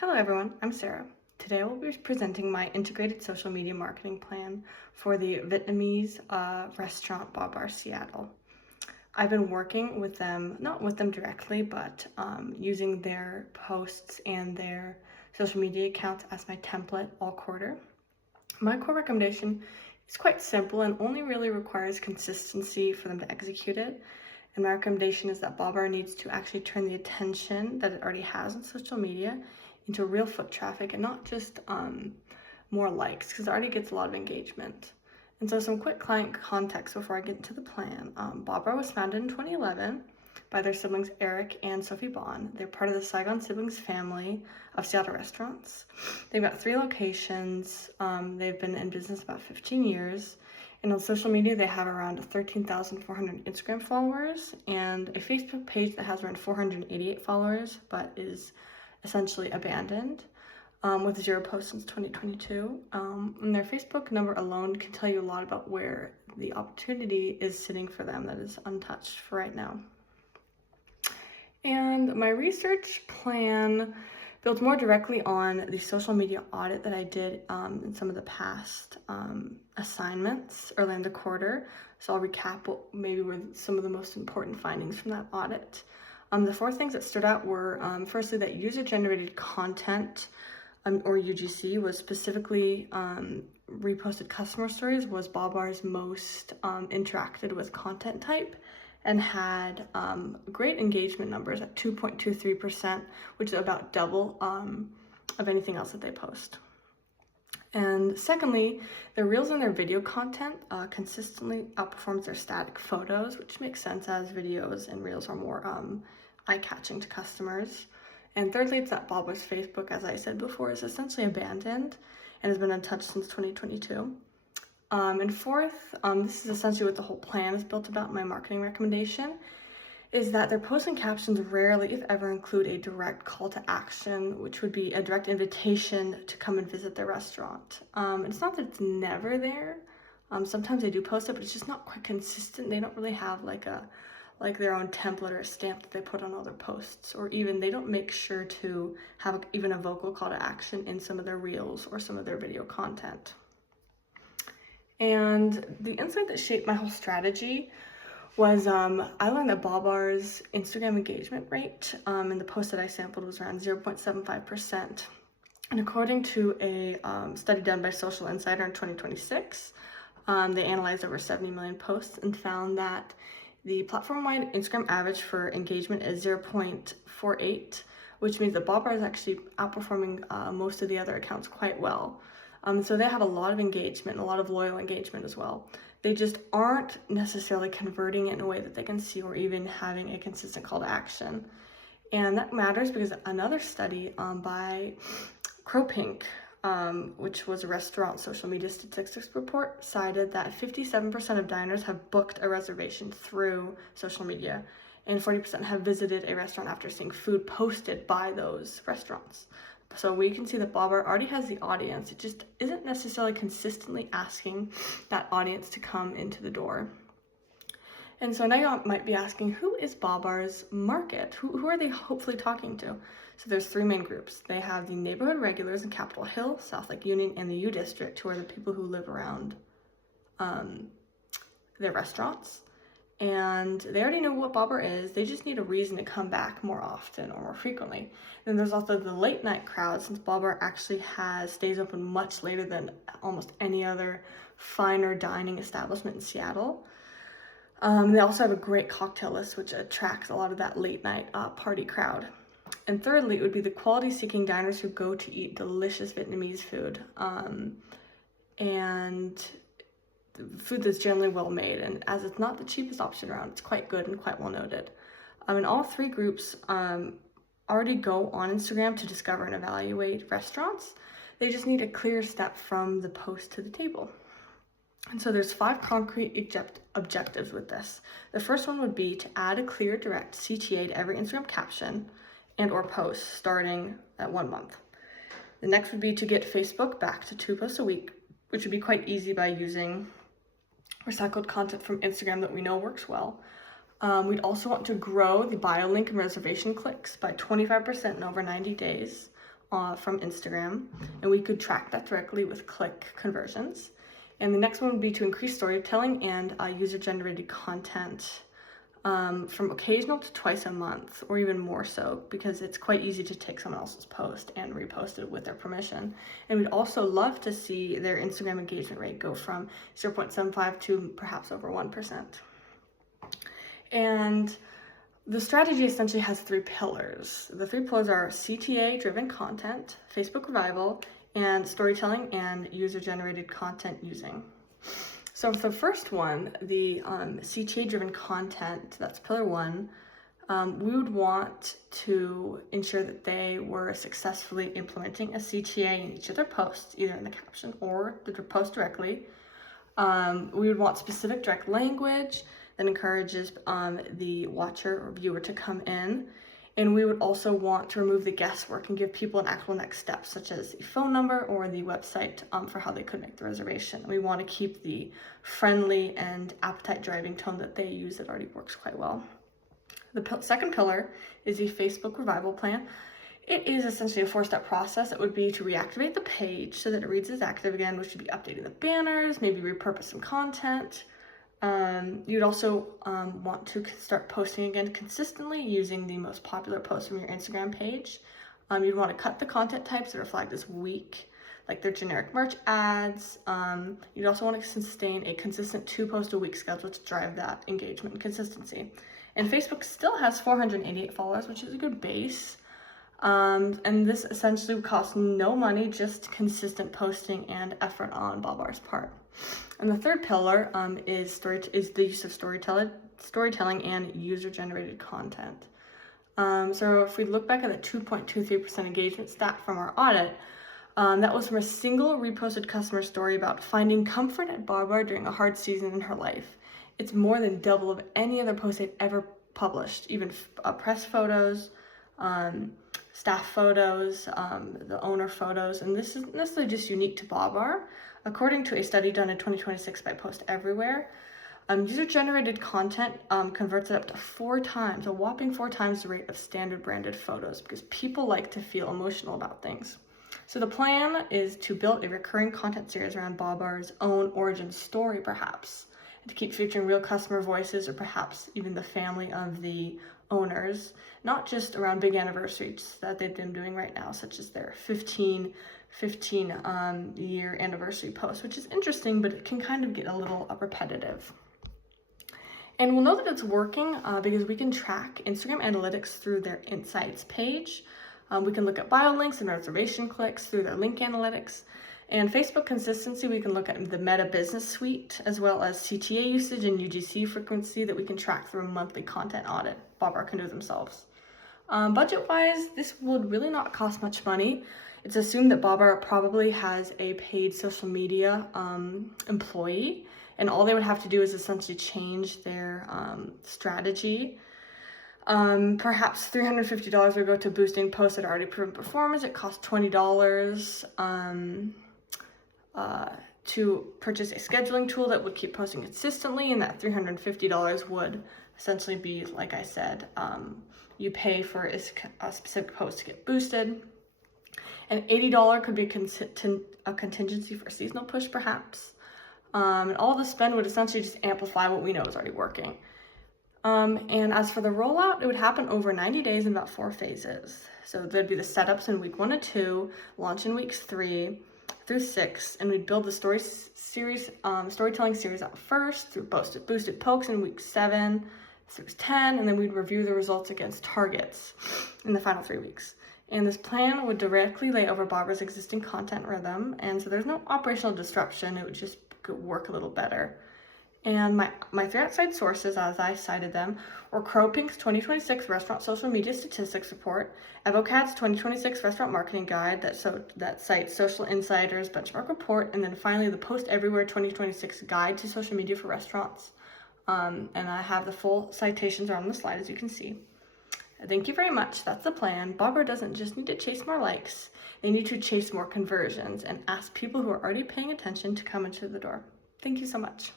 Hello everyone, I'm Sarah. Today I will be presenting my integrated social media marketing plan for the Vietnamese restaurant Ba Bar Seattle. I've been working with them, not with them directly, but using their posts and their social media accounts as my template all quarter. My core recommendation is quite simple and only really requires consistency for them to execute it. And my recommendation is that Ba Bar needs to actually turn the attention that it already has on social media into real foot traffic and not just more likes, because it already gets a lot of engagement. And so some quick client context before I get into the plan. Ba Bar was founded in 2011 by their siblings Eric and Sophie Bond. They're part of the Saigon siblings family of Seattle restaurants. They've got 3 locations. They've been in business about 15 years. And on social media, they have around 13,400 Instagram followers and a Facebook page that has around 488 followers, but is essentially abandoned, with 0 posts since 2022. And their Facebook number alone can tell you a lot about where the opportunity is sitting for them that is untouched for right now. And my research plan builds more directly on the social media audit that I did in some of the past assignments early in the quarter. So I'll recap what maybe were some of the most important findings from that audit. The 4 things that stood out were, firstly, that user-generated content, or UGC, was specifically reposted customer stories was Ba Bar's most interacted with content type, and had great engagement numbers at 2.23%, which is about double of anything else that they post. And secondly, their reels and their video content consistently outperforms their static photos, which makes sense as videos and reels are more eye-catching to customers. And thirdly, it's that Ba Bar's Facebook, as I said before, is essentially abandoned and has been untouched since 2022. And fourth, this is essentially what the whole plan is built about. My marketing recommendation is that their posts and captions rarely, if ever, include a direct call to action, which would be a direct invitation to come and visit their restaurant. It's not that it's never there. Sometimes they do post it, but it's just not quite consistent. They don't really have like their own template or a stamp that they put on all their posts, or even they don't make sure to have even a vocal call to action in some of their reels or some of their video content. And the insight that shaped my whole strategy was I learned that Ba Bar's Instagram engagement rate in the post that I sampled was around 0.75%. And according to a study done by Social Insider in 2026, they analyzed over 70 million posts and found that the platform-wide Instagram average for engagement is 0.48, which means that Ba Bar is actually outperforming most of the other accounts quite well. So they have a lot of engagement, a lot of loyal engagement as well. They just aren't necessarily converting it in a way that they can see, or even having a consistent call to action. And that matters because another study by Crow Pink, which was a restaurant social media statistics report, cited that 57% of diners have booked a reservation through social media, and 40% have visited a restaurant after seeing food posted by those restaurants. So we can see that Ba Bar already has the audience. It just isn't necessarily consistently asking that audience to come into the door. And so now you might be asking, who is Ba Bar's market? Who are they hopefully talking to? So there's 3 main groups. They have the neighborhood regulars in Capitol Hill, South Lake Union, and the U District, who are the people who live around their restaurants. And they already know what Ba Bar is. They just need a reason to come back more often or more frequently. Then there's also the late night crowd, since Ba Bar actually stays open much later than almost any other finer dining establishment in Seattle. They also have a great cocktail list, which attracts a lot of that late night party crowd. And thirdly, it would be the quality seeking diners who go to eat delicious Vietnamese food. And food that's generally well made, and as it's not the cheapest option around, it's quite good and quite well noted. And all 3 groups already go on Instagram to discover and evaluate restaurants. They just need a clear step from the post to the table. And so there's 5 concrete objectives with this. The first one would be to add a clear, direct CTA to every Instagram caption and or post starting at 1 month. The next would be to get Facebook back to 2 posts a week, which would be quite easy by using recycled content from Instagram that we know works well. We'd also want to grow the bio link and reservation clicks by 25% in over 90 days. from Instagram, and we could track that directly with click conversions. And the next one would be to increase storytelling and user-generated content from occasional to twice a month, or even more so, because it's quite easy to take someone else's post and repost it with their permission. And we'd also love to see their Instagram engagement rate go from 0.75 to perhaps over 1%. And the strategy essentially has 3 pillars. The 3 pillars are CTA-driven content, Facebook revival, and storytelling and user-generated content using. So for the first one, the CTA-driven content, that's pillar 1, we would want to ensure that they were successfully implementing a CTA in each of their posts, either in the caption or the post directly. We would want specific direct language that encourages the watcher or viewer to come in. And we would also want to remove the guesswork and give people an actual next step, such as the phone number or the website for how they could make the reservation. We want to keep the friendly and appetite-driving tone that they use that already works quite well. The second pillar is the Facebook revival plan. It is essentially a 4-step process. It would be to reactivate the page so that it reads as active again, which would be updating the banners, maybe repurpose some content. You'd also want to start posting again consistently using the most popular posts from your Instagram page. You'd want to cut the content types that are flagged as weak, like their generic merch ads. You'd also want to sustain a consistent 2 post a week schedule to drive that engagement and consistency. And Facebook still has 488 followers, which is a good base. And this essentially would cost no money, just consistent posting and effort on BobbR's part. And the third pillar is the use of storytelling and user-generated content. So if we look back at the 2.23% engagement stat from our audit, that was from a single reposted customer story about finding comfort at BobbR during a hard season in her life. It's more than double of any other post they've ever published, even press photos, staff photos, the owner photos, and this isn't necessarily just unique to BobbR. According to a study done in 2026 by Post Everywhere, user-generated content converts it up to 4 times, a whopping 4 times the rate of standard branded photos, because people like to feel emotional about things. So the plan is to build a recurring content series around BobbR's own origin story, perhaps, and to keep featuring real customer voices, or perhaps even the family of the owners, not just around big anniversaries that they've been doing right now, such as their 15 year anniversary post, which is interesting, but it can kind of get a little repetitive. And we'll know that it's working because we can track Instagram analytics through their insights page. We can look at bio links and reservation clicks through their link analytics. And Facebook consistency, we can look at the Meta Business Suite, as well as CTA usage and UGC frequency that we can track through a monthly content audit. BobbR can do themselves. Budget-wise, this would really not cost much money. It's assumed that BobbR probably has a paid social media employee, and all they would have to do is essentially change their strategy. Perhaps $350 would go to boosting posts that already proven performance. It costs $20 to purchase a scheduling tool that would keep posting consistently, and that $350 would essentially be, like I said, you pay for a specific post to get boosted. And $80 could be a contingency for a seasonal push, perhaps. And all the spend would essentially just amplify what we know is already working. And as for the rollout, it would happen over 90 days in about 4 phases. So there'd be the setups in week 1 and 2, launch in weeks 3 through 6, and we'd build the storytelling series out first through boosted pokes in week 7 through 10, and then we'd review the results against targets in the final 3 weeks. And this plan would directly lay over BobbR's existing content rhythm, and so there's no operational disruption. It would just work a little better. And my 3 outside sources, as I cited them, were Crow-Pink's 2026 Restaurant Social Media Statistics Report, Evocat's 2026 Restaurant Marketing Guide that cites Social Insider's Benchmark Report, and then finally the Post Everywhere 2026 Guide to Social Media for Restaurants. And I have the full citations on the slide, as you can see. Thank you very much. That's the plan. BobbR doesn't just need to chase more likes. They need to chase more conversions and ask people who are already paying attention to come into the door. Thank you so much.